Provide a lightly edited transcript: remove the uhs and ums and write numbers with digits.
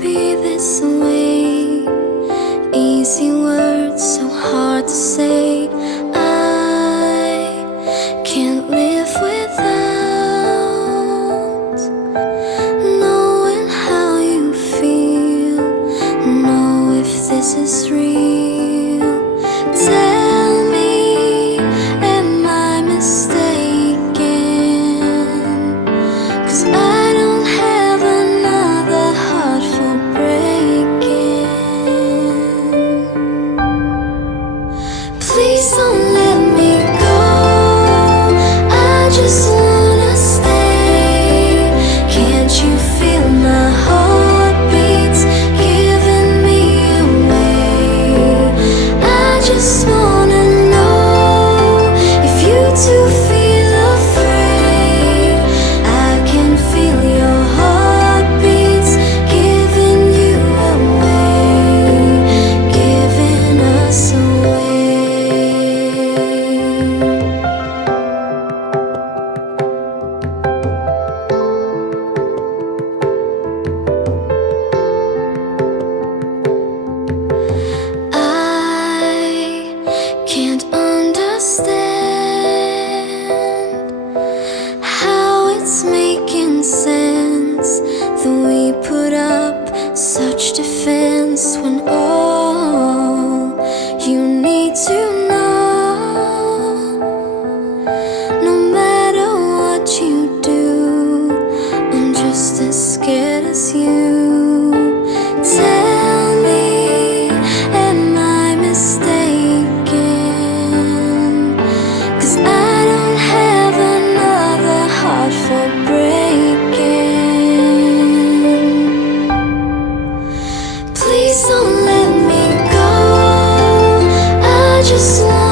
be this way. Easy words, so hard to say. I can't live without knowing how you feel, know if this is real. Tell me, am I mistaken? 'Cause I don't have another heart for breaking. Please don't let me go, I just wanna stay. Can't you feel my heartbeats giving me away? I just wanna know if you too feel afraid. I can feel your heartbeats giving you away, giving us away. I can't understand how it's making sense that we put up such defense when all you need to know, no matter what you do, I'm just as scared as you. Tell me, am I mistaken? 'Cause I don't have another heart for breaking. Please don't let me go, I just want